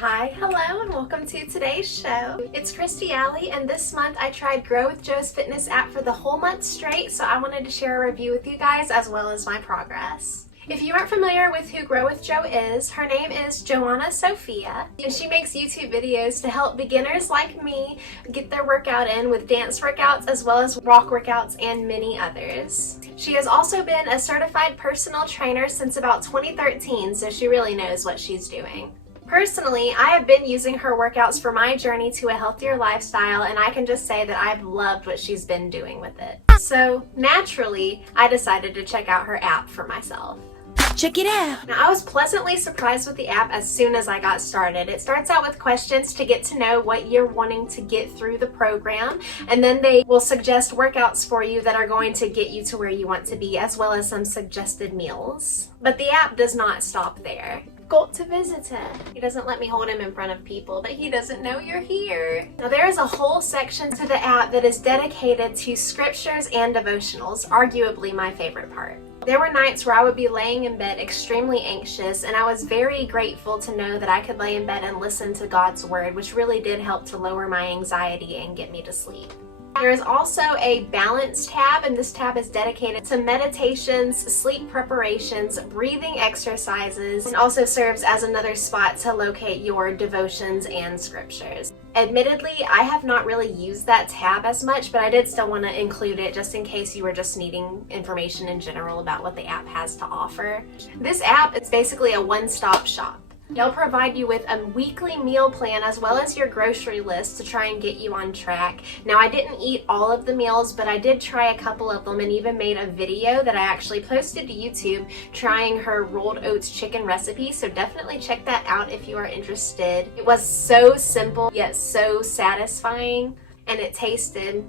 Hi, hello, and welcome to today's show. It's Christy Alley, and this month I tried GrowWithJo's fitness app for the whole month straight, so I wanted to share a review with you guys as well as my progress. If you aren't familiar with who GrowWithJo is, her name is Joanna Sophia, and she makes YouTube videos to help beginners like me get their workout in with dance workouts as well as walk workouts and many others. She has also been a certified personal trainer since about 2013, so she really knows what she's doing. Personally, I have been using her workouts for my journey to a healthier lifestyle, and I can just say that I've loved what she's been doing with it. So naturally, I decided to check out her app for myself. Check it out! Now, I was pleasantly surprised with the app as soon as I got started. It starts out with questions to get to know what you're wanting to get through the program, and then they will suggest workouts for you that are going to get you to where you want to be, as well as some suggested meals. But the app does not stop there. Got to visit him. He doesn't let me hold him in front of people, but he doesn't know you're here. Now, there is a whole section to the app that is dedicated to scriptures and devotionals, arguably my favorite part. There were nights where I would be laying in bed extremely anxious, and I was very grateful to know that I could lay in bed and listen to God's word, which really did help to lower my anxiety and get me to sleep. There is also a balance tab, and this tab is dedicated to meditations, sleep preparations, breathing exercises, and also serves as another spot to locate your devotions and scriptures. Admittedly, I have not really used that tab as much, but I did still want to include it just in case you were just needing information in general about what the app has to offer. This app is basically a one-stop shop. They'll provide you with a weekly meal plan as well as your grocery list to try and get you on track. Now, I didn't eat all of the meals, but I did try a couple of them and even made a video that I actually posted to YouTube trying her rolled oats chicken recipe, so definitely check that out if you are interested. It was so simple yet so satisfying, and it tasted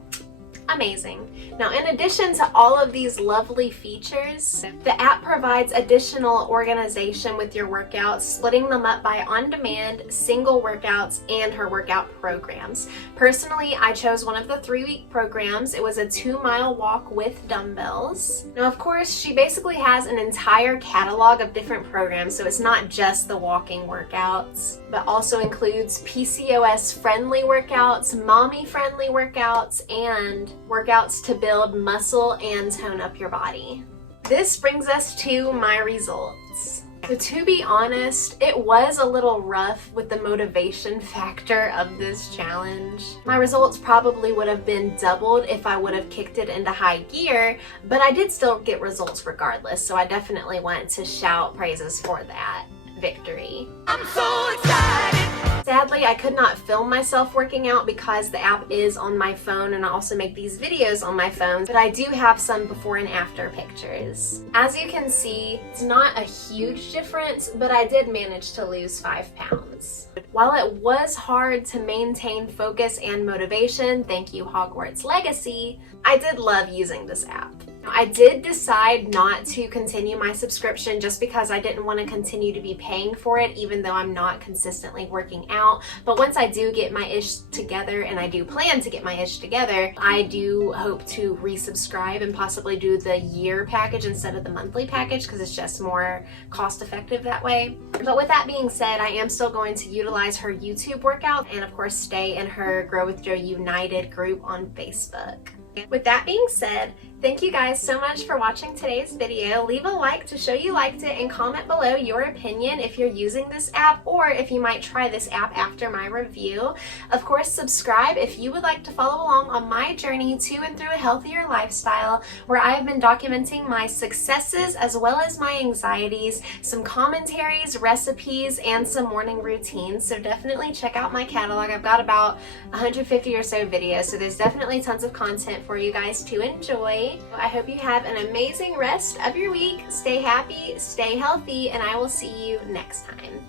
amazing. Now, in addition to all of these lovely features, the app provides additional organization with your workouts, splitting them up by on-demand, single workouts, and her workout programs. Personally, I chose one of the 3-week programs. It was a 2-mile walk with dumbbells. Now, of course, she basically has an entire catalog of different programs, so it's not just the walking workouts, but also includes PCOS-friendly workouts, mommy-friendly workouts, and workouts to build muscle and tone up your body. This brings us to my results. So to be honest, it was a little rough with the motivation factor of this challenge. My results probably would have been doubled if I would have kicked it into high gear, but I did still get results regardless, so I definitely want to shout praises for that victory. I'm so excited! Sadly, I could not film myself working out because the app is on my phone, and I also make these videos on my phone, but I do have some before and after pictures. As you can see, it's not a huge difference, but I did manage to lose 5 pounds. While it was hard to maintain focus and motivation, thank you Hogwarts Legacy, I did love using this app. I did decide not to continue my subscription just because I didn't want to continue to be paying for it, even though I'm not consistently working out. But once I do get my ish together, and I do plan to get my ish together, I do hope to resubscribe and possibly do the year package instead of the monthly package because it's just more cost effective that way. But with that being said, I am still going to utilize her YouTube workout and of course stay in her Grow with Jo United group on Facebook. With that being said, thank you guys so much for watching today's video. Leave a like to show you liked it and comment below your opinion if you're using this app or if you might try this app after my review. Of course, subscribe if you would like to follow along on my journey to and through a healthier lifestyle where I have been documenting my successes as well as my anxieties, some commentaries, recipes, and some morning routines. So definitely check out my catalog. I've got about 150 or so videos, so there's definitely tons of content for you guys to enjoy. I hope you have an amazing rest of your week. Stay happy, stay healthy, and I will see you next time.